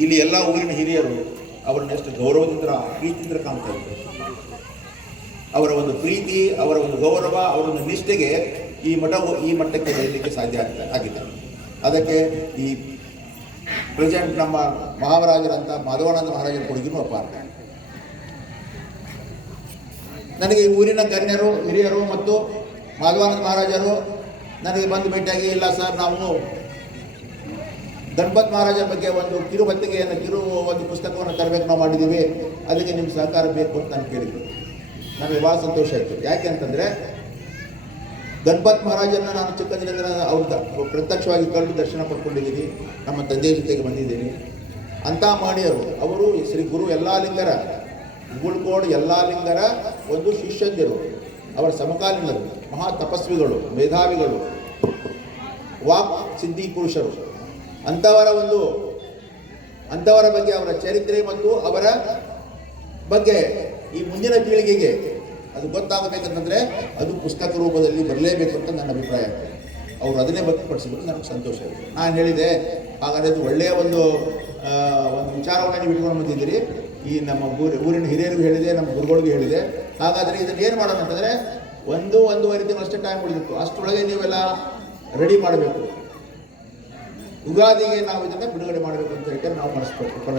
ಇಲ್ಲಿ ಎಲ್ಲ ಊರಿನ ಹಿರಿಯರು ಅವರನ್ನು ಎಷ್ಟು ಗೌರವದಿಂದ ಪ್ರೀತಿಯಿಂದ ಕಾಣ್ತಾ ಇದ್ದಾರೆ. ಅವರ ಒಂದು ಪ್ರೀತಿ, ಅವರ ಒಂದು ಗೌರವ, ಅವರ ಒಂದು ನಿಷ್ಠೆಗೆ ಈ ಮಟ್ಟಕ್ಕೆ ಬೆಳೀಲಿಕ್ಕೆ ಸಾಧ್ಯ ಆಗಿದೆ. ಅದಕ್ಕೆ ಈ ಪ್ರೆಸಿಡೆಂಟ್ ನಮ್ಮ ಮಹಾರಾಜರಂತ ಮಾಧವಾನಂದ ಮಹಾರಾಜರ ಕೊಡುಗೆನೂ ಅಪಾರ. ನನಗೆ ಈ ಊರಿನ ಗಣ್ಯರು, ಹಿರಿಯರು ಮತ್ತು ಮಾಧವಾನಂದ ಮಹಾರಾಜರು ನನಗೆ ಬಂದು ಭೇಟಿಯಾಗಿ, ಇಲ್ಲ ಸರ್, ನಾವು ಗಣಪತ್ ಮಹಾರಾಜರ ಬಗ್ಗೆ ಒಂದು ಕಿರು ಒಂದು ಪುಸ್ತಕವನ್ನು ತರಬೇಕು ನಾವು ಮಾಡಿದ್ದೀವಿ, ಅದಕ್ಕೆ ನಿಮ್ಮ ಸಹಕಾರ ಬೇಕು ಅಂತ ನಾನು ಕೇಳಿದ್ದೆ. ನನಗೆ ಭಾಳ ಸಂತೋಷ ಆಯಿತು. ಯಾಕೆ ಅಂತಂದರೆ ಗಣಪತ್ ಮಹಾರಾಜರನ್ನ ನಾನು ಚಿಕ್ಕಂದಿನಿಂದ ಅವ್ರ ಪ್ರತ್ಯಕ್ಷವಾಗಿ ಕಂಡು ದರ್ಶನ ಪಡ್ಕೊಂಡಿದ್ದೀನಿ. ನಮ್ಮ ತಂದೆಯ ಜೊತೆಗೆ ಬಂದಿದ್ದೀನಿ. ಅಂಥ ಮಹನೀಯರು ಅವರು ಶ್ರೀ ಗುರು ಯಲ್ಲಾಲಿಂಗರ, ಗುಳ್ಕೋಡ್ ಯಲ್ಲಾಲಿಂಗರ ಒಂದು ಶಿಷ್ಯಂದಿರು, ಅವರ ಸಮಕಾಲೀನರು, ಮಹಾ ತಪಸ್ವಿಗಳು, ಮೇಧಾವಿಗಳು, ವಾಕ್ ಸಿದ್ಧಿ ಪುರುಷರು. ಅಂಥವರ ಬಗ್ಗೆ, ಅವರ ಚರಿತ್ರೆ ಮತ್ತು ಅವರ ಬಗ್ಗೆ ಈ ಮುಂದಿನ ಪೀಳಿಗೆಗೆ ಅದು ಗೊತ್ತಾಗಬೇಕಂತಂದರೆ ಅದು ಪುಸ್ತಕ ರೂಪದಲ್ಲಿ ಬರಲೇಬೇಕು ಅಂತ ನನ್ನ ಅಭಿಪ್ರಾಯ. ಅವರು ಅದನ್ನೇ ವ್ಯಕ್ತಪಡಿಸಿದ್ರು, ನನಗೆ ಸಂತೋಷ ಇದೆ. ನಾನು ಹೇಳಿದೆ, ಹಾಗಾದರೆ ಅದು ಒಳ್ಳೆಯ ಒಂದು ವಿಚಾರವನ್ನು ನೀವು ಇಟ್ಕೊಂಡು ಬಂದಿದ್ದೀರಿ. ಈ ನಮ್ಮ ಊರಿನ ಹಿರಿಯರಿಗೂ ಹೇಳಿದೆ, ನಮ್ಮ ಗುರುಗಳಿಗೂ ಹೇಳಿದೆ. ಹಾಗಾದರೆ ಇದನ್ನು ಏನು ಮಾಡೋಣ ಅಂತಂದರೆ, 1-1.5 ತಿಂಗಳಷ್ಟೇ ಟೈಮ್ ಉಳಿದಿತ್ತು. ಅಷ್ಟರೊಳಗೆ ನೀವೆಲ್ಲ ರೆಡಿ ಮಾಡಬೇಕು. ಯುಗಾದಿಗೆ ನಾವು ಇದನ್ನು ಬಿಡುಗಡೆ ಮಾಡಬೇಕು ಅಂತ ಹೇಳಿ ನಾವು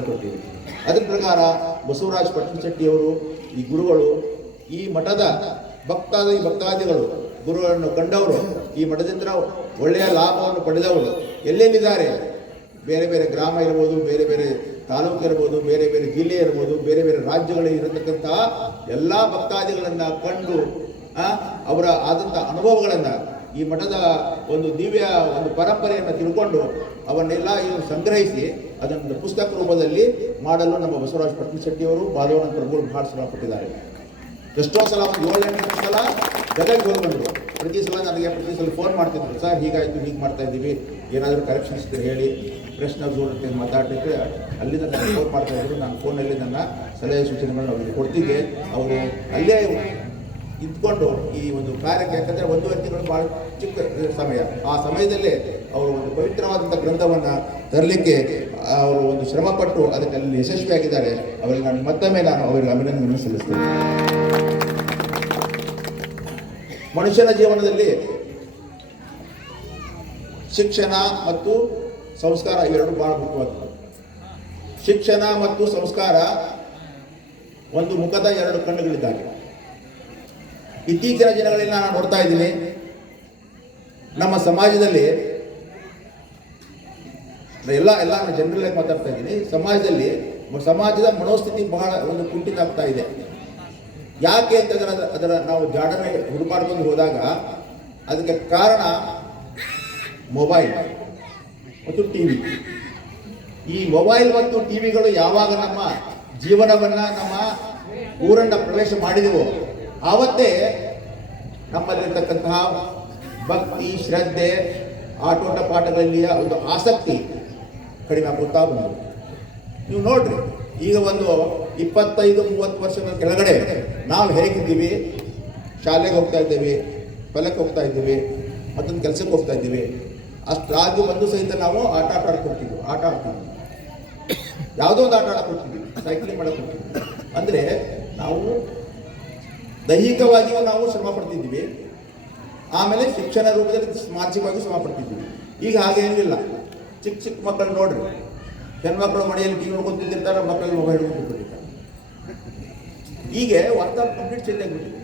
ಕೊಟ್ಟಿದ್ದೀವಿ. ಅದರ ಪ್ರಕಾರ ಬಸವರಾಜ ಪಟ್ಟಣಶೆಟ್ಟಿಯವರು, ಈ ಗುರುಗಳು, ಈ ಮಠದ ಭಕ್ತಾದಿಗಳು, ಗುರುಗಳನ್ನು ಕಂಡವರು, ಈ ಮಠದಿಂದ ಒಳ್ಳೆಯ ಲಾಭವನ್ನು ಪಡೆದವರು ಎಲ್ಲೆಲ್ಲಿದ್ದಾರೆ, ಬೇರೆ ಬೇರೆ ಗ್ರಾಮ ಇರ್ಬೋದು, ಬೇರೆ ಬೇರೆ ತಾಲೂಕು ಇರ್ಬೋದು, ಬೇರೆ ಬೇರೆ ಜಿಲ್ಲೆ ಇರ್ಬೋದು, ಬೇರೆ ಬೇರೆ ರಾಜ್ಯಗಳಲ್ಲಿ ಇರತಕ್ಕಂತಹ ಎಲ್ಲ ಭಕ್ತಾದಿಗಳನ್ನು ಕಂಡು ಅವರ ಆದಂಥ ಅನುಭವಗಳನ್ನು, ಈ ಮಠದ ಒಂದು ದಿವ್ಯ ಒಂದು ಪರಂಪರೆಯನ್ನು ತಿಳ್ಕೊಂಡು ಅವನ್ನೆಲ್ಲ ಸಂಗ್ರಹಿಸಿ ಅದನ್ನು ಪುಸ್ತಕ ರೂಪದಲ್ಲಿ ಮಾಡಲು ನಮ್ಮ ಬಸವರಾಜ ಪಟ್ಟಣಶೆಟ್ಟಿಯವರು, ಮಾಧವಾನಂದ ಪ್ರಭುಗಳು ಬಹಳ ಶ್ರಮ ಪಟ್ಟಿದ್ದಾರೆ. ಎಷ್ಟೋ ಸಲ ಒಂದು 7-8 ಸಲ ಗದಗಿಗೆ ಹೋಗಿ ಬಂದರು. ಪ್ರತಿ ಸಲ ಫೋನ್ ಮಾಡ್ತಿದ್ರು, ಸರ್ ಹೀಗಾಯಿತು, ಹೀಗೆ ಮಾಡ್ತಾ ಇದ್ದೀವಿ, ಏನಾದರೂ ಕರೆಕ್ಷನ್ಸ್ ಇದ್ದರೆ ಹೇಳಿ, ಪ್ರಶ್ನೆ ಜೋಡಕ್ಕೆ ಮಾತಾಡಲಿಕ್ಕೆ ಅಲ್ಲಿಂದ ನನಗೆ ಫೋನ್ ಮಾಡ್ತಾಯಿದ್ರು. ನಾನು ಫೋನಲ್ಲಿ ನನ್ನ ಸಲಹೆ ಸೂಚನೆಗಳನ್ನ ಅವರಿಗೆ ಕೊಡ್ತಿದ್ದೆ. ಅವರು ಅಲ್ಲೇ ಇದ್ಕೊಂಡು ಈ ಒಂದು ಕಾರ್ಯಕ್ಕೆ, ಯಾಕಂದರೆ 1.5 ತಿಂಗಳು ಭಾಳ ಚಿಕ್ಕ ಸಮಯ, ಆ ಸಮಯದಲ್ಲೇ ಅವರು ಒಂದು ಪವಿತ್ರವಾದಂಥ ಗ್ರಂಥವನ್ನು ತರಲಿಕ್ಕೆ ಅವರು ಒಂದು ಶ್ರಮಪಟ್ಟು ಅದಕ್ಕೆ ಅಲ್ಲಿ ಯಶಸ್ವಿಯಾಗಿದ್ದಾರೆ. ಅವರಿಗೆ ಮತ್ತೊಮ್ಮೆ ಅವರಿಗೆ ಅಭಿನಂದನೆ ಸಲ್ಲಿಸ್ತೇನೆ. ಮನುಷ್ಯನ ಜೀವನದಲ್ಲಿ ಶಿಕ್ಷಣ ಮತ್ತು ಸಂಸ್ಕಾರ ಎರಡು ಬಹಳ ಮುಖ್ಯವಾದದ್ದು. ಶಿಕ್ಷಣ ಮತ್ತು ಸಂಸ್ಕಾರ ಒಂದು ಮುಖದ 2 ಕಣ್ಣುಗಳಿದ್ದಾವೆ. ಇತ್ತೀಚಿನ ದಿನಗಳಲ್ಲಿ ನಾನು ನೋಡ್ತಾ ಇದ್ದೀನಿ, ನಮ್ಮ ಸಮಾಜದಲ್ಲಿ ಎಲ್ಲ ನಾನು ಜನರಲ್ ಆಗಿ ಮಾತಾಡ್ತಾ ಇದ್ದೀನಿ. ಸಮಾಜದ ಮನೋಸ್ಥಿತಿ ಬಹಳ ಒಂದು ಕುಂಠಿತ ಆಗ್ತಾ ಇದೆ. ಯಾಕೆ ಅಂತಂದ್ರೆ ಅದರ ನಾವು ಜಾಡನೆ ಹುಡುಕಾಡ್ಕೊಂಡು ಹೋದಾಗ ಅದಕ್ಕೆ ಕಾರಣ ಮೊಬೈಲ್ ಮತ್ತು ಟಿವಿ. ಈ ಮೊಬೈಲ್ ಮತ್ತು ಟಿವಿಗಳು ಯಾವಾಗ ನಮ್ಮ ಜೀವನವನ್ನು, ನಮ್ಮ ಊರನ್ನು ಪ್ರವೇಶ ಮಾಡಿದೆವೋ ಆವತ್ತೇ ನಮ್ಮಲ್ಲಿರ್ತಕ್ಕಂತಹ ಭಕ್ತಿ, ಶ್ರದ್ಧೆ, ಆಟೋಟ ಪಾಠಗಳಲ್ಲಿಯ ಒಂದು ಆಸಕ್ತಿ ಕಡಿಮೆ ಆಗುತ್ತಾ ಬಂದರು. ನೀವು ನೋಡ್ರಿ, ಈಗ ಒಂದು 25-30 ವರ್ಷಗಳ ಕೆಳಗಡೆ ನಾವು ಹೇಗಿದ್ದೀವಿ, ಶಾಲೆಗೆ ಹೋಗ್ತಾ ಇದ್ದೀವಿ, ಹೊಲಕ್ಕೆ ಹೋಗ್ತಾ ಇದ್ದೀವಿ, ಮತ್ತೊಂದು ಕೆಲಸಕ್ಕೆ ಹೋಗ್ತಾ ಇದ್ದೀವಿ. ಅಷ್ಟಾಗಿ ಒಂದು ಸಹಿತ ನಾವು ಆಟ ಆಡ್ತಿದ್ವಿ. ಯಾವುದೋ ಒಂದು ಆಟ ಆಡಕ್ಕೆ ಹೋಗ್ತಿದ್ವಿ, ಸೈಕ್ಲಿಂಗ್ ಮಾಡಕ್ಕೆ ಹೋಗ್ತಿದ್ವಿ. ಅಂದರೆ ನಾವು ದೈಹಿಕವಾಗಿಯೂ ನಾವು ಶ್ರಮ ಪಡ್ತಿದ್ದೀವಿ, ಆಮೇಲೆ ಶಿಕ್ಷಣ ರೂಪದಲ್ಲಿ ಮಾನಸಿಕವಾಗಿ ಶ್ರಮ ಪಡ್ತಿದ್ದೀವಿ. ಈಗ ಹಾಗೇನಿಲ್ಲ. ಚಿಕ್ಕ ಮಕ್ಕಳು ನೋಡ್ರಿ, ಹೆಣ್ಮಕ್ಳು ಮನೆಯಲ್ಲಿ ಟಿವಿ ನೋಡ್ಕೊಂಡು ತಿಂದಿರ್ತಾರೆ, ಮಕ್ಕಳಿಗೆ ಮೊಬೈಲ್ ಹಿಡ್ಕೊಂಡು ಕೂತಿರ್ತಾರೆ. ಹೀಗೆ ವಾತಾವರಣ ಕಂಪ್ಲೀಟ್ ಚೇಂಜ್ ಆಗಿಬಿಟ್ಟಿದೆ.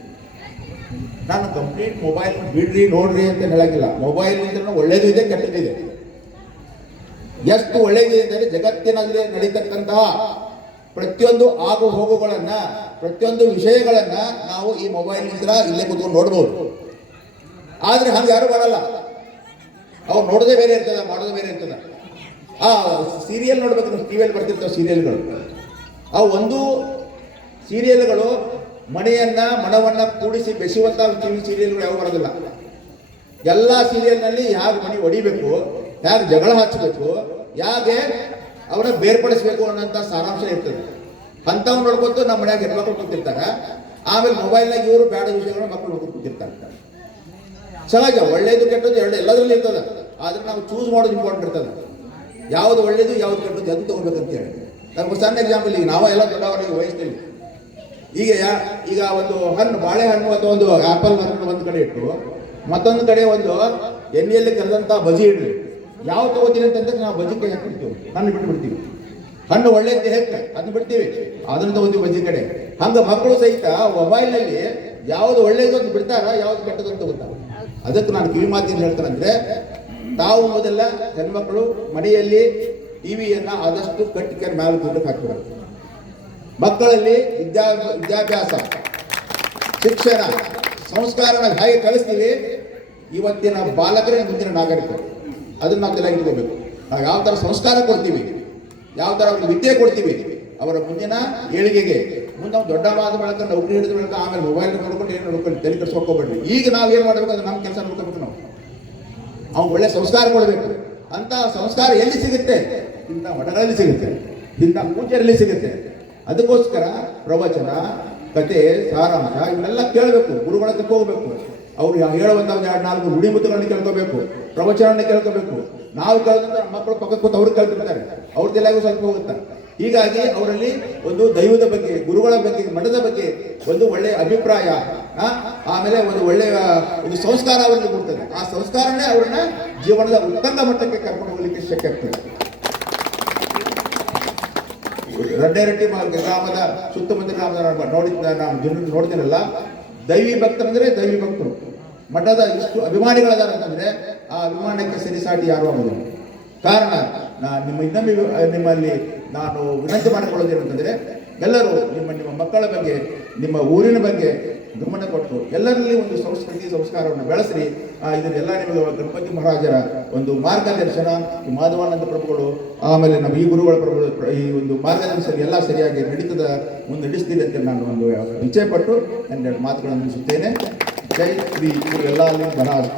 ನಾನು ಕಂಪ್ಲೀಟ್ ಮೊಬೈಲ್ ಬಿಡ್ರಿ ನೋಡ್ರಿ ಅಂತ ಹೇಳಂಗಿಲ್ಲ. ಮೊಬೈಲ್ನಿಂದ ಒಳ್ಳೇದು ಇದೆ, ಕೆಟ್ಟದಿದೆ. ಎಷ್ಟು ಒಳ್ಳೇದಿದೆ ಅಂದರೆ ಜಗತ್ತಿನಲ್ಲಿ ನಡೀತಕ್ಕಂತಹ ಪ್ರತಿಯೊಂದು ಆಗು ಹೋಗುಗಳನ್ನ, ಪ್ರತಿಯೊಂದು ವಿಷಯಗಳನ್ನ ನಾವು ಈ ಮೊಬೈಲ್ನಿಂದ ಇಲ್ಲೇ ಕೂತ್ಕೊಂಡು ನೋಡ್ಬೋದು. ಆದರೆ ಹಂಗೆ ಯಾರು ಮಾಡಲ್ಲ. ಅವ್ರು ನೋಡೋದೇ ಬೇರೆ ಇರ್ತದೆ, ಮಾಡೋದೇ ಬೇರೆ ಇರ್ತದೆ. ಸೀರಿಯಲ್ ನೋಡ್ಬೇಕು, ನಾವು ಟಿವಿಯಲ್ಲಿ ಬರ್ತಿರ್ತವೆ ಸೀರಿಯಲ್ಗಳು. ಒಂದು ಸೀರಿಯಲ್ಗಳು ಮನವನ್ನು ಕೂಡಿಸಿ ಬೆಸುವಂಥ ಟಿವಿ ಸೀರಿಯಲ್ಗಳು ಯಾವ ಬರೋದಿಲ್ಲ. ಎಲ್ಲ ಸೀರಿಯಲ್ನಲ್ಲಿ ಯಾರು ಮನೆ ಹೊಡಿಬೇಕು, ಯಾರು ಜಗಳ ಹಚ್ಚಬೇಕು, ಯಾಕೆ ಅವನ್ನ ಬೇರ್ಪಡಿಸಬೇಕು ಅನ್ನೋಂಥ ಸಾರಾಂಶ ಇರ್ತದೆ. ಅಂಥವ್ರು ನೋಡ್ಕೊತು ನಮ್ಮ ಮನ್ಯಾಗ ಹೆಣ್ಮಕ್ಳು ಕೂತಿರ್ತಾರೆ. ಆಮೇಲೆ ಮೊಬೈಲ್ನಾಗ ಇವರು ಬೇಡ ವಿಷಯಗಳು ಮಕ್ಕಳು ನೋಡ್ಕೊಂಡು ಕೂತಿರ್ತಾರೆ. ಸಹಜ, ಒಳ್ಳೇದು ಕೆಟ್ಟದ್ದು ಎಲ್ಲದರಲ್ಲಿ ಇರ್ತದೆ. ಆದರೆ ನಾವು ಚೂಸ್ ಮಾಡೋದು ಇಂಪಾರ್ಟೆಂಟ್ ಇರ್ತದೆ. ಯಾವುದು ಒಳ್ಳೇದು ಯಾವುದು ಕೆಟ್ಟದ್ದು ಅದು ತಗೋಬೇಕಂತ ಹೇಳಿ. ನಮ್ಗೆ ಸಣ್ಣ ಎಕ್ಸಾಂಪಲ್, ಈಗ ನಾವು ಎಲ್ಲ ದೊಡ್ಡವರಿಗೆ ವಯಸ್ಸಲ್ಲಿ ಈಗ ಒಂದು ಹಣ್ಣು, ಬಾಳೆಹಣ್ಣು ಅಥವಾ ಒಂದು ಆ್ಯಪಲ್ ಹಣ್ಣು ಒಂದು ಕಡೆ ಇಟ್ಟು ಮತ್ತೊಂದು ಕಡೆ ಒಂದು ಎಣ್ಣೆಯಲ್ಲಿ ಕರೆದಂಥ ಬಜಿ ಇಡ್ರಿ, ಯಾವ ತಗೋತೀನಿ ಅಂತಂದ್ರೆ ನಾವು ಬಜಿ ಕೈ ಹಾಕ್ಬಿಡ್ತೀವಿ, ಹಣ್ಣು ಬಿಟ್ಬಿಡ್ತೀವಿ. ಹಣ್ಣು ಒಳ್ಳೆಯದೇ ಹೇಗೆ ಅದನ್ನ ಬಿಡ್ತೀವಿ, ಅದನ್ನು ತಗೋತೀವಿ ಬಜಿ ಕಡೆ. ಹಂಗೆ ಮಕ್ಕಳು ಸಹಿತ ಮೊಬೈಲ್ನಲ್ಲಿ ಯಾವುದು ಒಳ್ಳೆಯದು ಅಂತ ಬಿಡ್ತಾರ, ಯಾವ್ದು ಕೆಟ್ಟದ್ದು ಅಂತ ತಗೋತಾರ. ಅದಕ್ಕೆ ನಾನು ಕಿವಿ ಮಾತಿನ ಹೇಳ್ತಾನಂದ್ರೆ, ತಾವು ಮೊದಲ ಹೆಣ್ಮಕ್ಳು ಮನೆಯಲ್ಲಿ ಟಿವಿಯನ್ನು ಆದಷ್ಟು ಕಟ್ಟಿಗೆ ಮೇಲೆ ದುಡ್ಡಕ್ಕೆ ಹಾಕ್ಬಿಡೋದು. ಮಕ್ಕಳಲ್ಲಿ ವಿದ್ಯಾಭ್ಯಾಸ, ಶಿಕ್ಷಣ, ಸಂಸ್ಕಾರನ ಹೇಗೆ ಕಲಿಸ್ತೀವಿ, ಇವತ್ತಿನ ಬಾಲಕರೇ ಮುಂದಿನ ನಾಗರಿಕರು. ಅದನ್ನು ನಾವು ತಲೆಗೆ ಇಟ್ಕೋಬೇಕು. ನಾವು ಯಾವ ಥರ ಸಂಸ್ಕಾರ ಕೊಡ್ತೀವಿ, ಯಾವ ಥರ ಅವ್ರಿಗೆ ವಿದ್ಯೆ ಕೊಡ್ತೀವಿ, ಅವರ ಮುಂದಿನ ಏಳಿಗೆಗೆ. ಮುಂದೆ ನಾವು ದೊಡ್ಡ ಮಾತು ಬೆಳಕ ನೌಕರಿ ಹಿಡಿದ ಬೆಳಕ ಆಮೇಲೆ ಮೊಬೈಲ್ ನೋಡ್ಕೊಂಡು ಏನು ನೋಡ್ಕೊಂಡು ತಲೆ ಕೆಡಿಸ್ಕೋಬೇಡ್ರಿ. ಈಗ ನಾವು ಏನು ಮಾಡಬೇಕು ಅಂದ್ರೆ ನಮ್ಮ ಕೆಲಸ ನೋಡ್ಕೋಬೇಕು. ನಾವು ಅವ್ನು ಒಳ್ಳೆ ಸಂಸ್ಕಾರ ಕೊಡಬೇಕು. ಅಂತ ಸಂಸ್ಕಾರ ಎಲ್ಲಿ ಸಿಗುತ್ತೆ? ಇಂಥ ಮಠಗಳಲ್ಲಿ ಸಿಗುತ್ತೆ, ಇಂಥ ಪೂಜೆಯಲ್ಲಿ ಸಿಗುತ್ತೆ. ಅದಕ್ಕೋಸ್ಕರ ಪ್ರವಚನ, ಕತೆ, ಸಾರಾಂಶ ಇವನ್ನೆಲ್ಲ ಕೇಳಬೇಕು, ಗುರುಗಳ ಹತ್ರ ಹೋಗ್ಬೇಕು. ಅವ್ರು ಹೇಳುವಂಥ 2-4 ನುಡಿಮುತ್ತುಗಳನ್ನ ಕೇಳ್ಕೋಬೇಕು, ಪ್ರವಚನ ಕೇಳ್ಕೋಬೇಕು. ನಾವು ಕೇಳಿದಂತ ನಮ್ಮ ಮಕ್ಕಳು ಪಕ್ಕಕ್ಕೆ ಕೂತು ಅವ್ರು ಕೇಳ್ತಿರ್ತಾರೆ, ಅವ್ರ ತಲೆಗೂ ಸ್ವಲ್ಪ ಹೋಗುತ್ತೆ. ಹೀಗಾಗಿ ಅವರಲ್ಲಿ ಒಂದು ದೈವದ ಬಗ್ಗೆ, ಗುರುಗಳ ಬಗ್ಗೆ, ಮಠದ ಬಗ್ಗೆ ಒಂದು ಒಳ್ಳೆಯ ಅಭಿಪ್ರಾಯ, ಆಮೇಲೆ ಒಂದು ಒಳ್ಳೆಯ ಒಂದು ಸಂಸ್ಕಾರ ಅವರಿಗೆ ಕೊಡ್ತದೆ. ಆ ಸಂಸ್ಕಾರನೇ ಅವ್ರನ್ನ ಜೀವನದ ಉತ್ತಮ ಮಟ್ಟಕ್ಕೆ ಕರ್ಕೊಂಡು ಹೋಗ್ಲಿಕ್ಕೆ ಶಕ್ಯ ಆಗ್ತದೆ. ರಡ್ಡೇರಟ್ಟಿ ಗ್ರಾಮದ ಸುತ್ತಮುತ್ತ ಗ್ರಾಮದ ನಾನು ನೋಡ್ತೀನಲ್ಲ, ದೈವಿ ಭಕ್ತರಂದ್ರೆ ದೈವಿ ಭಕ್ತರು. ಮಠದ ಇಷ್ಟು ಅಭಿಮಾನಿಗಳದಾರ ಅಂತಂದ್ರೆ ಆ ಅಭಿಮಾನಕ್ಕೆ ಸರಿಸಾಟಿ ಯಾರು ಆಗೋದಿಲ್ಲ. ಕಾರಣ ನಿಮ್ಮಲ್ಲಿ ನಾನು ವಿನಂತಿ ಮಾಡಿಕೊಳ್ಳೋದೇನಂತಂದ್ರೆ, ಎಲ್ಲರೂ ನಿಮ್ಮ ಮಕ್ಕಳ ಬಗ್ಗೆ, ನಿಮ್ಮ ಊರಿನ ಬಗ್ಗೆ ಗಮನ ಕೊಟ್ಟು ಎಲ್ಲರಲ್ಲಿ ಒಂದು ಸಂಸ್ಕೃತಿ ಸಂಸ್ಕಾರವನ್ನು ಬೆಳೆಸ್ರಿ. ಇದನ್ನೆಲ್ಲ ನಿಮಗೆ ಗಣಪತಿ ಮಹಾರಾಜರ ಒಂದು ಮಾರ್ಗದರ್ಶನ, ಈ ಮಾಧವಾನಂದ ಪ್ರಭುಗಳು, ಆಮೇಲೆ ನಮ್ಮ ಈ ಗುರುಗಳ ಪ್ರಭುಗಳು ಈ ಒಂದು ಮಾರ್ಗದರ್ಶನ ಎಲ್ಲ ಸರಿಯಾಗಿ ನಡೆಸ್ತಿದೆ ಅಂತ ನಾನು ಒಂದು ಇಚ್ಛೆ ಪಟ್ಟು ನನ್ನ ಮಾತುಗಳನ್ನು ಮುಗಿಸುತ್ತೇನೆ. ಜೈ ಶ್ರೀ ಗುರು ಎಲ್ಲ ಮಹಾರಾಜ್.